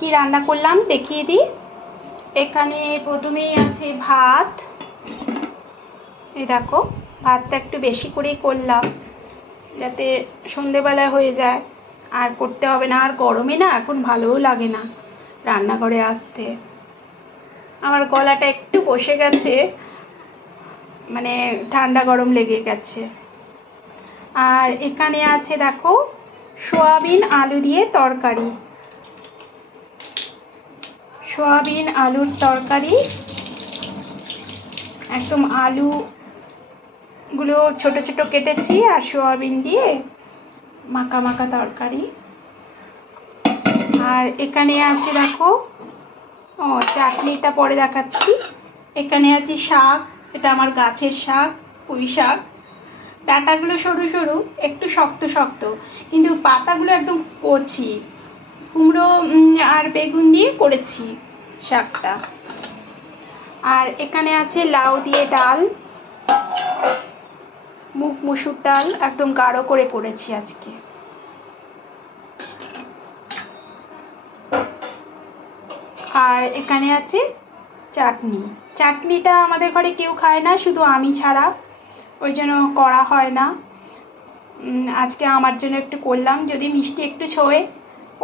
কি রান্না করলাম দেখিয়ে দিই। এখানে প্রথমেই আছে ভাত, এই দেখো ভাতটা একটু বেশি করেই করলাম যাতে সন্ধেবেলায় হয়ে যায়, আর করতে হবে না। আর গরমে না এখন ভালোও লাগে না রান্নাঘরে আসতে। আমার গলাটা একটু বসে গেছে, মানে ঠান্ডা গরম লেগে গেছে। আর এখানে আছে দেখো সয়াবিন আলু দিয়ে তরকারি, সয়াবিন আলুর তরকারি, একদম আলুগুলো ছোট ছোট কেটেছি আর সয়াবিন দিয়ে মাখা মাখা তরকারি। আর এখানে আছে দেখো, চাটনিটা পরে দেখাচ্ছি। এখানে আছে শাক, এটা আমার গাছের শাক, পুঁই শাক। ডাঁটাগুলো সরু সরু, একটু শক্ত শক্ত, কিন্তু পাতাগুলো একদম কচি। কুমড়ো আর বেগুন দিয়ে করেছি শাকটা। আর এখানে আছে লাউ দিয়ে ডাল, মুগ মসুর ডাল একদম গাঢ় করে করেছি আজকে। আর এখানে আছে চাটনি। চাটনিটা আমাদের ঘরে কেউ খায় না, শুধু আমি ছাড়া, ওই জন্য করা হয় না। আজকে আমার জন্য একটু করলাম, যদি মিষ্টি একটু ছোঁয়।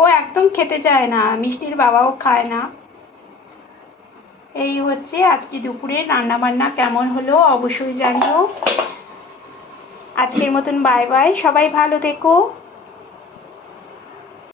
ও একদম খেতে চায় না, মিষ্টির বাবাও খায় না। এই হচ্ছে আজকে দুপুরে রান্নাবান্না। কেমন হলো অবশ্যই জানিও। আজকের মতন বাই বাই, সবাই ভালো থেকো।